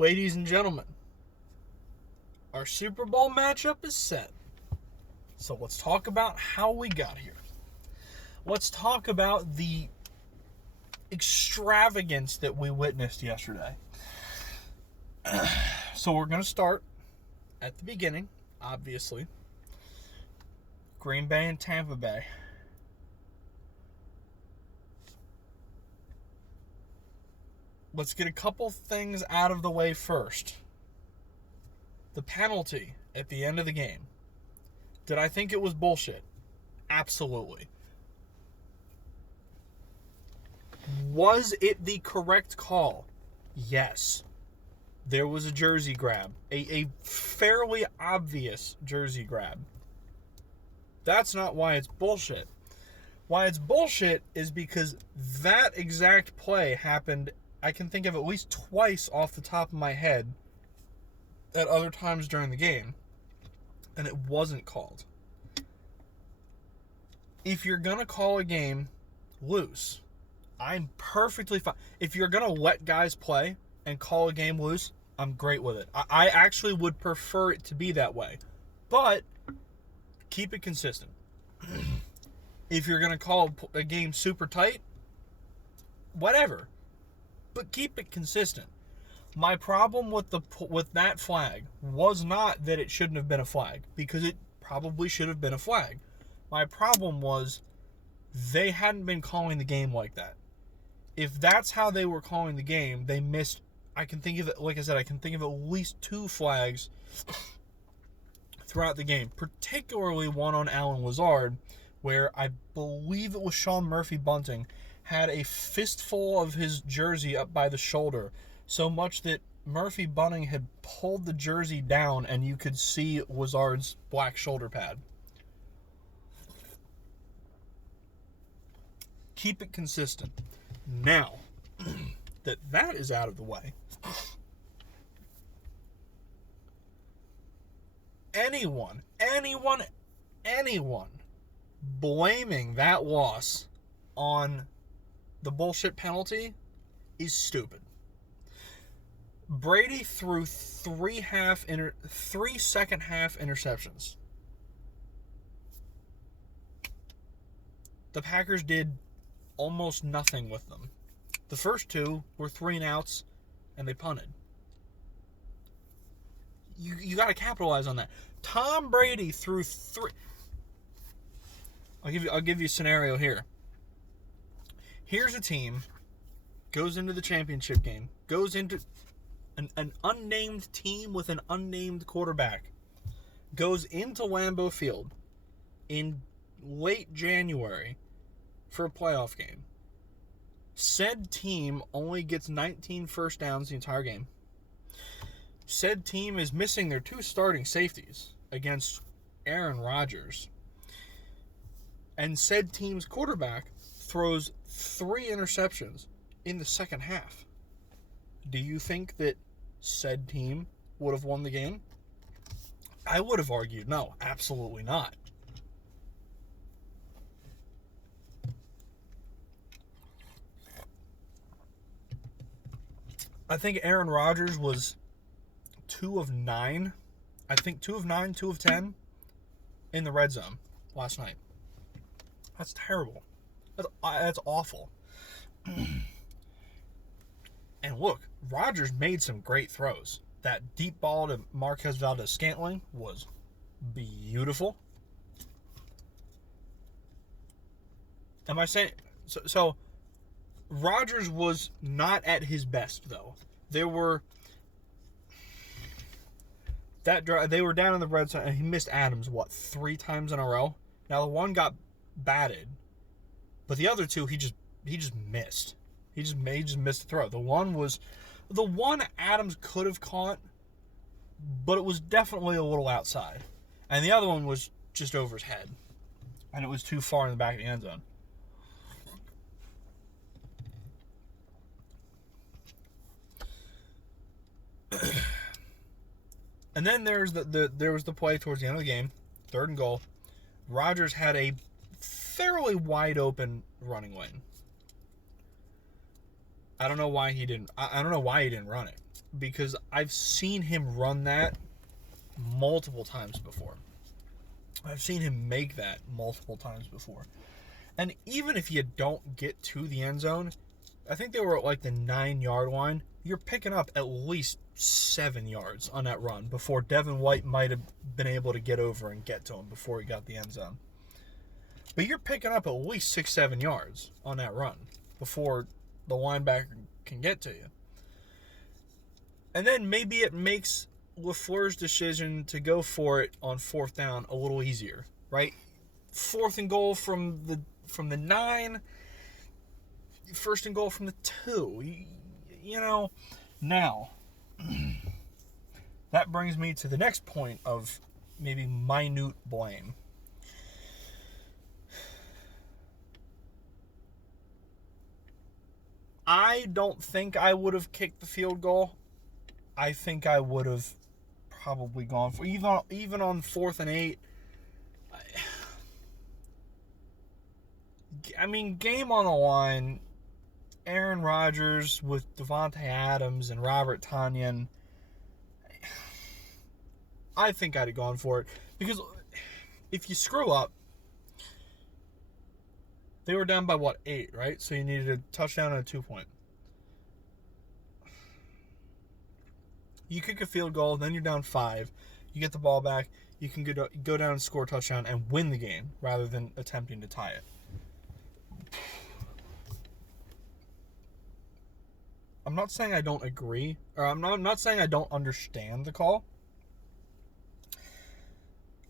Ladies and gentlemen, our Super Bowl matchup is set. So let's talk about how we got here. Let's talk about the extravagance that we witnessed yesterday. So we're going to start at the beginning, obviously. Green Bay and Tampa Bay. Let's get a couple things out of the way first. The penalty at the end of the game. Did I think it was bullshit? Absolutely. Was it the correct call? Yes. There was a jersey grab. A fairly obvious jersey grab. That's not why it's bullshit. Why it's bullshit is because that exact play happened, I can think of at least twice off the top of my head at other times during the game, and it wasn't called. If you're going to call a game loose, I'm perfectly fine. If you're going to let guys play and call a game loose, I'm great with it. I actually would prefer it to be that way. But keep it consistent. If you're going to call a game super tight, whatever. But keep it consistent. My problem with that flag was not that it shouldn't have been a flag, because it probably should have been a flag. My problem was they hadn't been calling the game like that. If that's how they were calling the game, they missed. I can think of it, like I said, I can think of at least 2 flags throughout the game, particularly one on Allen Lazard, where I believe it was Sean Murphy Bunting had a fistful of his jersey up by the shoulder, so much that Murphy Bunting had pulled the jersey down and you could see Lazard's black shoulder pad. Keep it consistent. Now that is out of the way, anyone blaming that loss on the bullshit penalty is stupid. Brady threw 3 second half interceptions. The Packers did almost nothing with them. The first 2 were 3-and-outs, and they punted. You got to capitalize on that. Tom Brady threw 3. I'll give you a scenario here. Here's a team goes into the championship game, goes into an unnamed team with an unnamed quarterback, goes into Lambeau Field in late January for a playoff game. Said team only gets 19 first downs the entire game. Said team is missing their 2 starting safeties against Aaron Rodgers. And said team's quarterback throws 3 interceptions in the second half. Do you think that said team would have won the game? I would have argued no, absolutely not. I think Aaron Rodgers was 2 of 9. I think 2 of 9, 2 of 10 in the red zone last night. That's terrible. That's awful. And look, Rodgers made some great throws. That deep ball to Marquez Valdes-Scantling was beautiful. Am I saying... So Rodgers was not at his best, though. They were down in the red zone, and he missed Adams, 3 times in a row? Now, the one got batted, but the other 2, he just missed. He just missed the throw. The one Adams could have caught, but it was definitely a little outside. And the other one was just over his head, and it was too far in the back of the end zone. And then there was the play towards the end of the game, 3rd and goal. Rodgers had a fairly wide open running lane. I don't know why he didn't run it. because I've seen him run that multiple times before. I've seen him make that multiple times before. And even if you don't get to the end zone, I think they were at like the 9-yard line. You're picking up at least 7 yards on that run before Devin White might have been able to get over and get to him before he got the end zone. But you're picking up at least 6-7 yards on that run before the linebacker can get to you. And then maybe it makes LaFleur's decision to go for it on 4th down a little easier, right? 4th and goal from the 9, 1st and goal from the 2. You know, now that brings me to the next point of maybe minute blame. I don't think I would have kicked the field goal. I think I would have probably gone for even on 4th and 8. I mean, game on the line. Aaron Rodgers with Devontae Adams and Robert Tonyan. I think I'd have gone for it because if you screw up, they were down by 8, right? So you needed a touchdown and a 2-point. You kick a field goal, then you're down 5. You get the ball back. You can go down and score a touchdown and win the game rather than attempting to tie it. I'm not saying I don't agree, or I'm not saying I don't understand the call.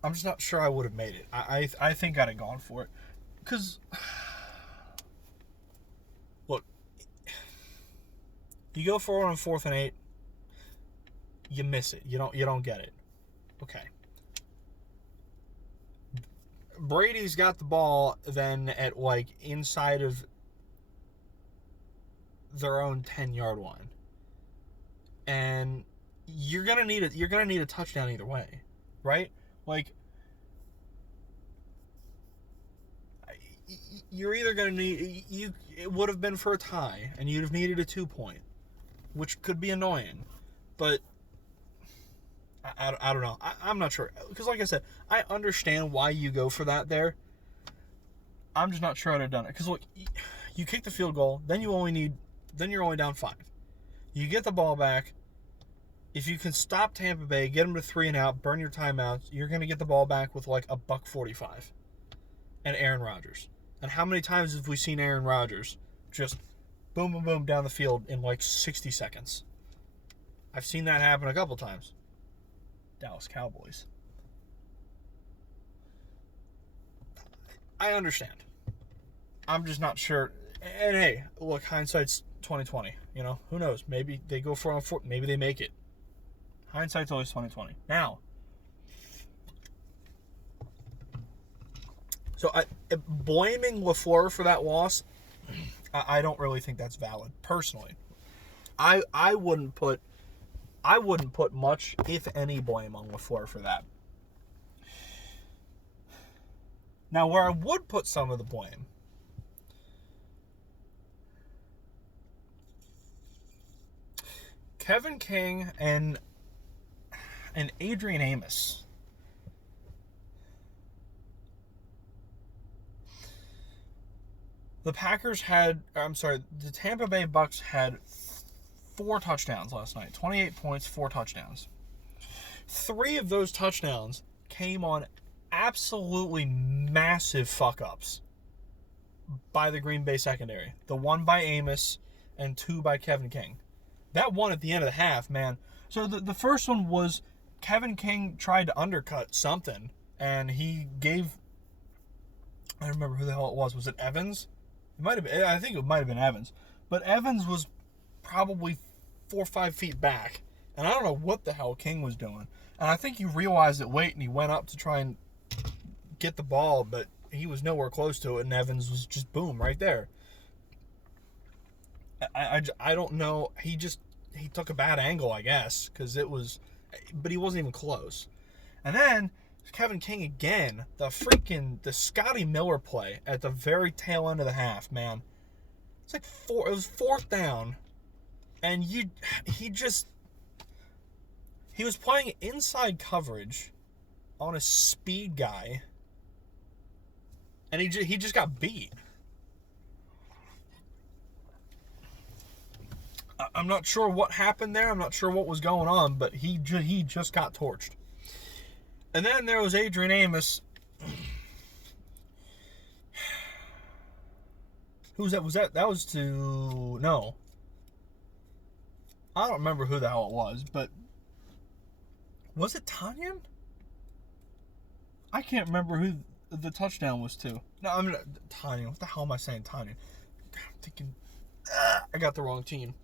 I'm just not sure I would have made it. I think I'd have gone for it. Because, look, you go for it on 4th and 8, you miss it. You don't get it. Okay. Brady's got the ball then at like inside of their own 10-yard line. And you're gonna need a touchdown either way, right? Like, you're either gonna need it would have been for a tie, and you'd have needed a 2-point, which could be annoying, but I don't know. I'm not sure because, like I said, I understand why you go for that there. I'm just not sure I'd have done it because look, you kick the field goal, then you're only down 5. You get the ball back. If you can stop Tampa Bay, get them to 3 and out, burn your timeouts, you're going to get the ball back with like $1.45 and Aaron Rodgers. And how many times have we seen Aaron Rodgers just boom, boom, boom down the field in like 60 seconds? I've seen that happen a couple times. Dallas Cowboys. I understand. I'm just not sure. And hey, look, hindsight's 2020. You know, who knows? Maybe they go for on 4. Maybe they make it. Hindsight's always 2020. Now, so blaming LaFleur for that loss, I don't really think that's valid. Personally, I wouldn't put much, if any, blame on LaFleur for that. Now, where I would put some of the blame, Kevin King and Adrian Amos. The Tampa Bay Bucks had 4 touchdowns last night. 28 points, 4 touchdowns. 3 of those touchdowns came on absolutely massive fuck-ups by the Green Bay secondary. The one by Amos and 2 by Kevin King. That one at the end of the half, man. So the first one was Kevin King tried to undercut something, and he gave... I don't remember who the hell it was. Was it Evans? It might have been. I think it might have been Evans. But Evans was probably 4 or 5 feet back, and I don't know what the hell King was doing. And I think he realized it late, and he went up to try and get the ball, but he was nowhere close to it, and Evans was just boom right there. I don't know. He took a bad angle, I guess, because it was, but he wasn't even close. And then Kevin King again, the Scotty Miller play at the very tail end of the half, man. It's like it was 4th down, and he just He was playing inside coverage on a speed guy, and he just got beat. I'm not sure what happened there. I'm not sure what was going on, but he just got torched. And then there was Adrian Amos. Who's that? That was to... No. I don't remember who the hell it was, but... Was it Tanyan? I can't remember who the touchdown was to. No, I'm not... Tanyan. What the hell am I saying, Tanyan? I'm thinking... I got the wrong team.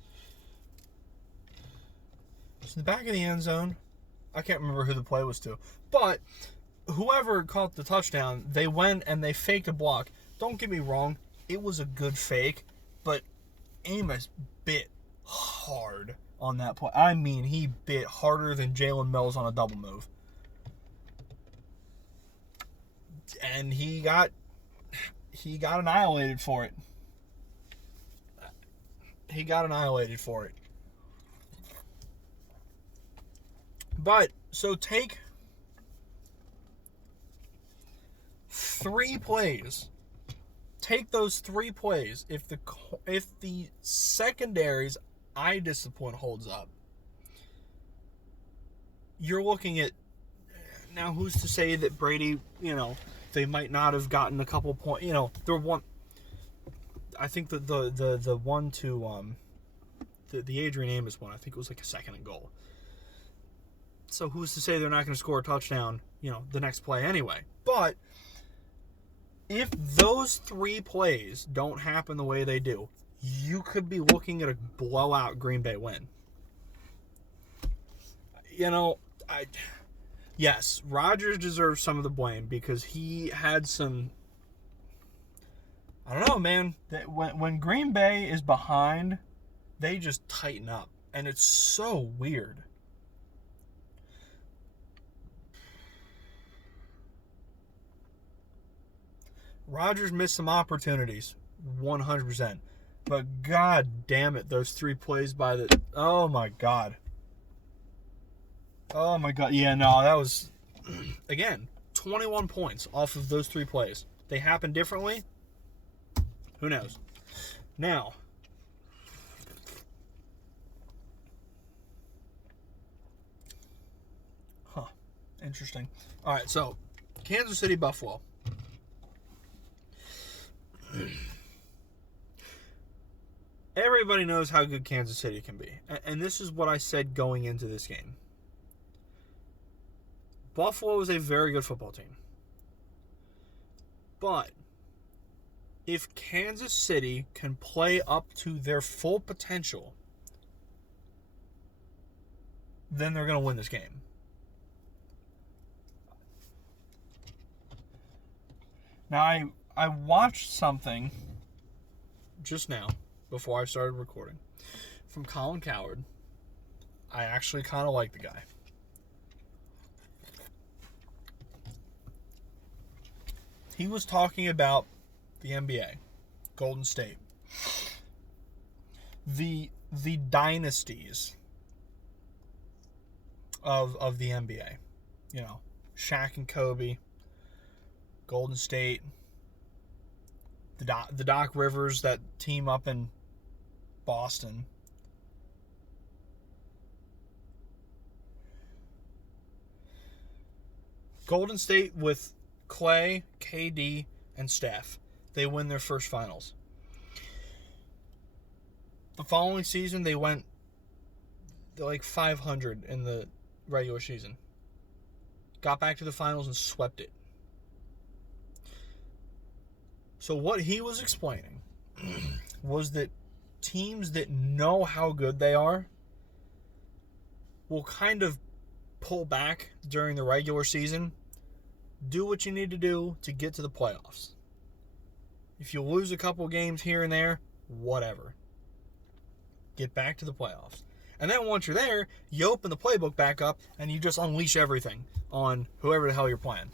It's in the back of the end zone. I can't remember who the play was to. But whoever caught the touchdown, they went and they faked a block. Don't get me wrong. It was a good fake, but Amos bit hard on that play. I mean, he bit harder than Jalen Mills on a double move. And he got annihilated for it. He got annihilated for it. But, so take 3 plays. Take those 3 plays. If the secondary's eye discipline holds up, you're looking at... Now, who's to say that Brady, they might not have gotten a couple points. I think that the one to the Adrian Amos one, I think it was like a 2nd and goal. So who's to say they're not going to score a touchdown, the next play anyway? But if those 3 plays don't happen the way they do, you could be looking at a blowout Green Bay win. Yes, Rodgers deserves some of the blame because he had some... I don't know, man. When Green Bay is behind, they just tighten up. And it's so weird. Rodgers missed some opportunities, 100%. But god damn it, those 3 plays by the... Oh my god. Oh my god. Yeah, no, that was... Again, 21 points off of those 3 plays. They happened differently? Who knows? Now... Huh. Interesting. Alright, so, Kansas City, Buffalo. Everybody knows how good Kansas City can be. And this is what I said going into this game. Buffalo is a very good football team. But if Kansas City can play up to their full potential, then they're going to win this game. Now, I watched something just now, before I started recording, from Colin Cowherd. I actually kind of like the guy. He was talking about the NBA, Golden State, the dynasties of the NBA. Shaq and Kobe, Golden State, the Doc Rivers, that team up in Boston. Golden State with Clay, KD, and Steph. They win their first finals. The following season, they went like 500 in the regular season. Got back to the finals and swept it. So what he was explaining was that teams that know how good they are will kind of pull back during the regular season. Do what you need to do to get to the playoffs. If you lose a couple games here and there, whatever. Get back to the playoffs. And then once you're there, you open the playbook back up and you just unleash everything on whoever the hell you're playing.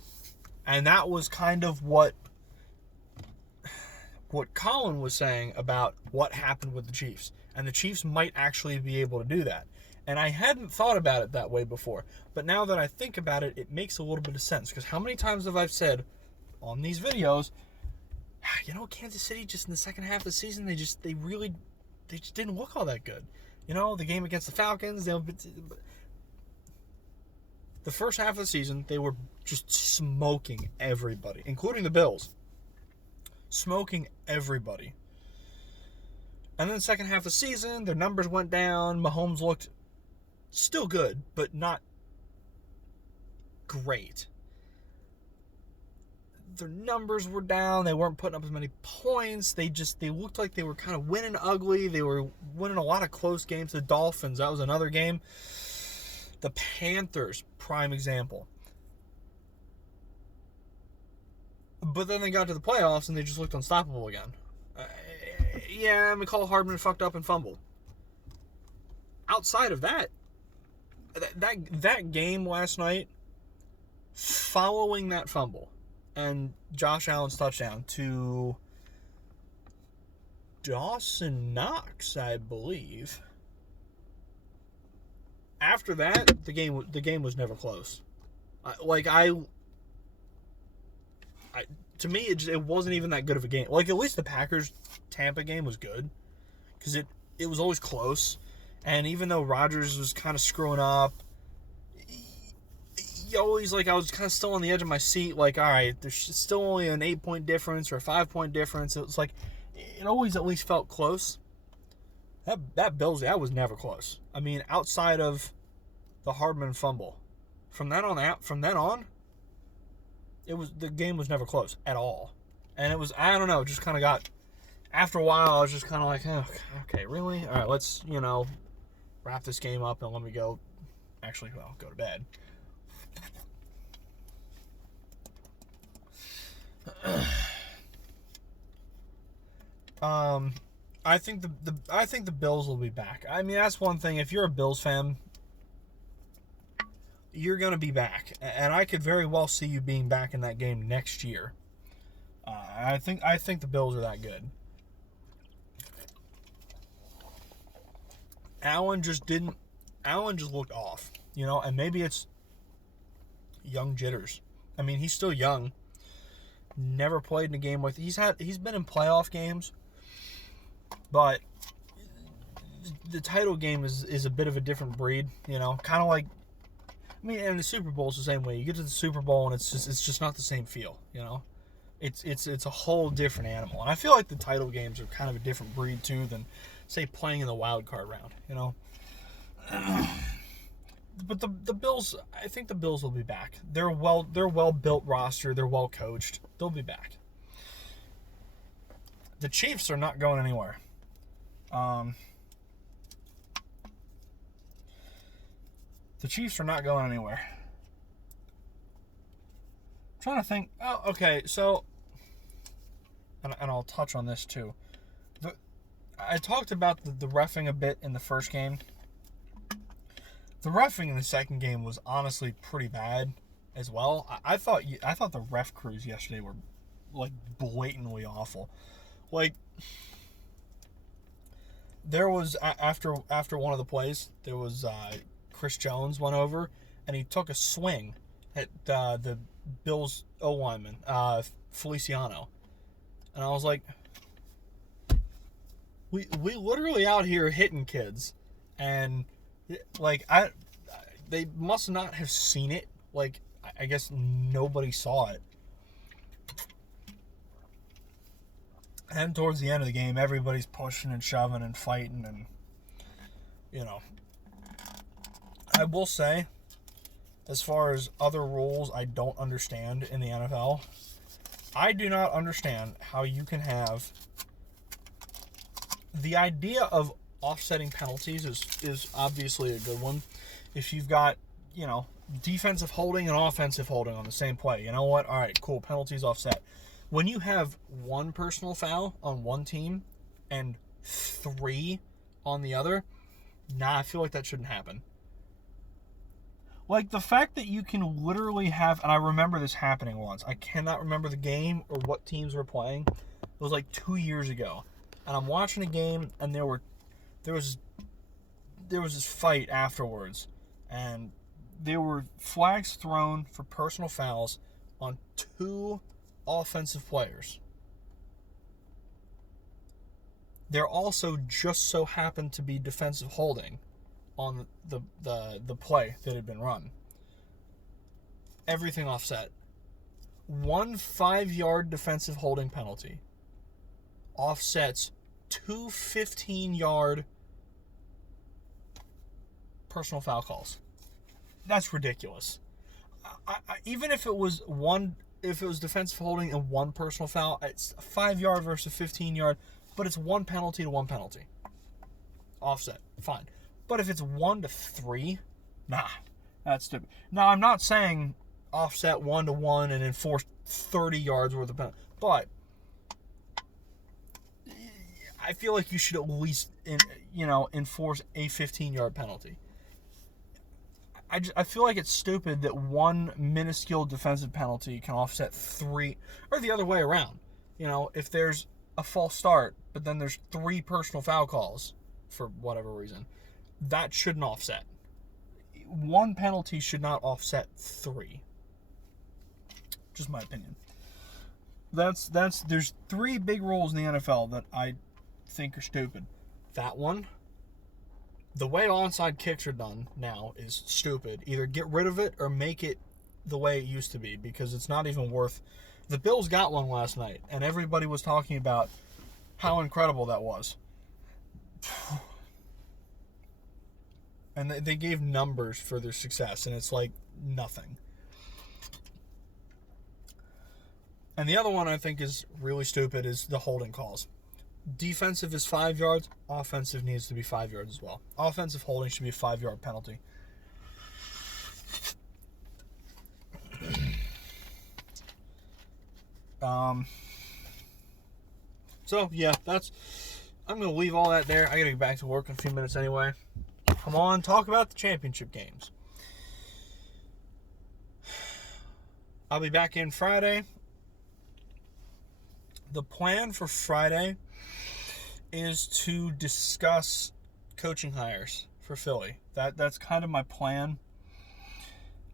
And that was kind of what Colin was saying about what happened with the Chiefs. And the Chiefs might actually be able to do that. And I hadn't thought about it that way before. But now that I think about it, it makes a little bit of sense. Because how many times have I said on these videos, Kansas City just in the second half of the season, they just didn't look all that good. The game against the Falcons, the first half of the season, they were just smoking everybody, including the Bills. Smoking everybody. And then the second half of the season, their numbers went down. Mahomes looked still good, but not great. Their numbers were down. They weren't putting up as many points. They looked like they were kind of winning ugly. They were winning a lot of close games. The Dolphins, that was another game. The Panthers, prime example. But then they got to the playoffs and they just looked unstoppable again. McCall Hardman fucked up and fumbled. Outside of that game last night, following that fumble and Josh Allen's touchdown to Dawson Knox, I believe. After that, the game was never close. To me, it wasn't even that good of a game. Like, at least the Packers-Tampa game was good, because it was always close. And even though Rodgers was kind of screwing up, I was kind of still on the edge of my seat. Like, all right, there's still only an 8-point difference or a 5-point difference. It was like, it always at least felt close. That Bills, that was never close. I mean, outside of the Hardman fumble, from then on, the game was never close at all. And it was, I don't know, just kind of got, after a while, I was just kind of like, oh, okay, really? All right, let's, wrap this game up and let me go, go to bed. I think the Bills will be back. I mean, that's one thing. If you're a Bills fan, you're going to be back, and I could very well see you being back in that game next year. I think the Bills are that good. Allen just looked off, and maybe it's young jitters. I mean, he's still young. Never played in a game with. He's been in playoff games, but the title game is a bit of a different breed, kind of like. I mean, and the Super Bowl is the same way. You get to the Super Bowl and it's just not the same feel, It's a whole different animal, and I feel like the title games are kind of a different breed too than, say, playing in the wild card round, But the Bills, I think the Bills will be back. They're well built roster. They're well coached. They'll be back. The Chiefs are not going anywhere. The Chiefs are not going anywhere. I'm trying to think. Oh, okay. So, and I'll touch on this too. I talked about the reffing a bit in the first game. The reffing in the second game was honestly pretty bad as well. I thought the ref crews yesterday were like blatantly awful. Like, there was after one of the plays, there was Chris Jones went over and he took a swing at the Bills O lineman, Feliciano, and I was like, we literally out here hitting kids, and like they must not have seen it. Like, I guess nobody saw it. And towards the end of the game, everybody's pushing and shoving and fighting, and I will say, as far as other rules I don't understand in the NFL, I do not understand how you can have the idea of offsetting penalties is obviously a good one. If you've got, defensive holding and offensive holding on the same play, you know what? All right, cool, penalties offset. When you have one personal foul on one team and 3 on the other, I feel like that shouldn't happen. Like, the fact that you can literally have, and I remember this happening once. I cannot remember the game or what teams were playing. It was like 2 years ago. And I'm watching a game, and there was there was this fight afterwards, and there were flags thrown for personal fouls on 2 offensive players. There also just so happened to be defensive holding on the play that had been run. Everything offset. 1 5-yard defensive holding penalty offsets 2 15-yard personal foul calls. That's ridiculous. Even if it was defensive holding and 1 personal foul, it's 5-yard versus 15-yard, but it's 1 penalty to 1 penalty. Offset, fine. But if it's 1 to 3, nah, that's stupid. Now, I'm not saying offset 1 to 1 and enforce 30 yards worth of penalty, but I feel like you should at least, enforce a 15-yard penalty. I feel like it's stupid that 1 minuscule defensive penalty can offset 3, or the other way around. If there's a false start, but then there's 3 personal foul calls for whatever reason, that shouldn't offset. 1 penalty should not offset 3. Just my opinion. There's 3 big rules in the NFL that I think are stupid. That one, the way onside kicks are done now is stupid. Either get rid of it or make it the way it used to be, because it's not even worth. The Bills got one last night, and everybody was talking about how incredible that was. And they gave numbers for their success, and it's like nothing. And the other one I think is really stupid is the holding calls. Defensive is 5 yards. Offensive needs to be 5 yards as well. Offensive holding should be a 5-yard penalty. So, yeah, I'm going to leave all that there. I got to get back to work in a few minutes anyway. Come on, talk about the championship games. I'll be back in Friday. The plan for Friday is to discuss coaching hires for Philly. That's kind of my plan.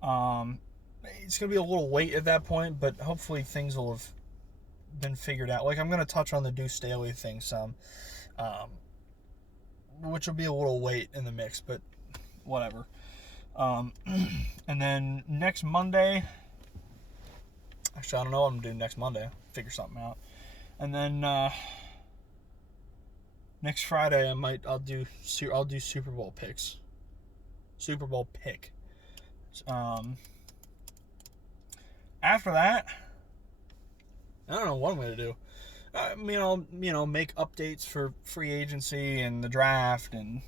It's going to be a little late at that point, but hopefully things will have been figured out. Like, I'm going to touch on the Deuce Staley thing some, which will be a little late in the mix, but whatever. And then next Monday, actually, I don't know what I'm going to do next Monday. Figure something out. And then next Friday, I'll do Super Bowl picks. Super Bowl pick. After that, I don't know what I'm gonna do. I'll make updates for free agency and the draft and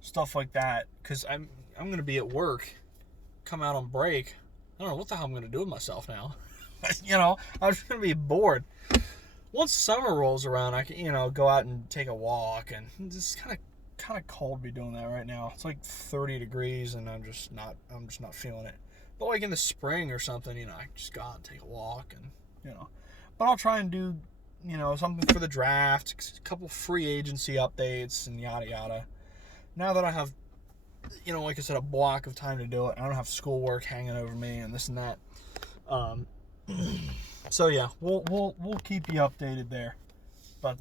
stuff like that. Cause I'm gonna be at work, come out on break. I don't know what the hell I'm gonna do with myself now. I'm just gonna be bored. Once summer rolls around, I can, go out and take a walk, and it's kind of cold to be doing that right now. It's like 30 degrees, and I'm just not feeling it. But like in the spring or something, I can just go out and take a walk, and But I'll try and do, something for the draft, a couple free agency updates, and yada yada. Now that I have, like I said, a block of time to do it, I don't have schoolwork hanging over me and this and that. So yeah, we'll keep you updated there. But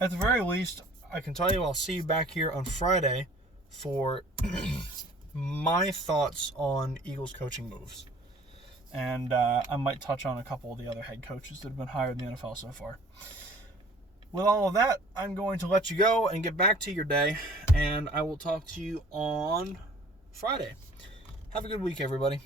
at the very least, I can tell you I'll see you back here on Friday for my thoughts on Eagles coaching moves. And I might touch on a couple of the other head coaches that have been hired in the NFL so far. With all of that, I'm going to let you go and get back to your day, and I will talk to you on Friday. Have a good week, everybody.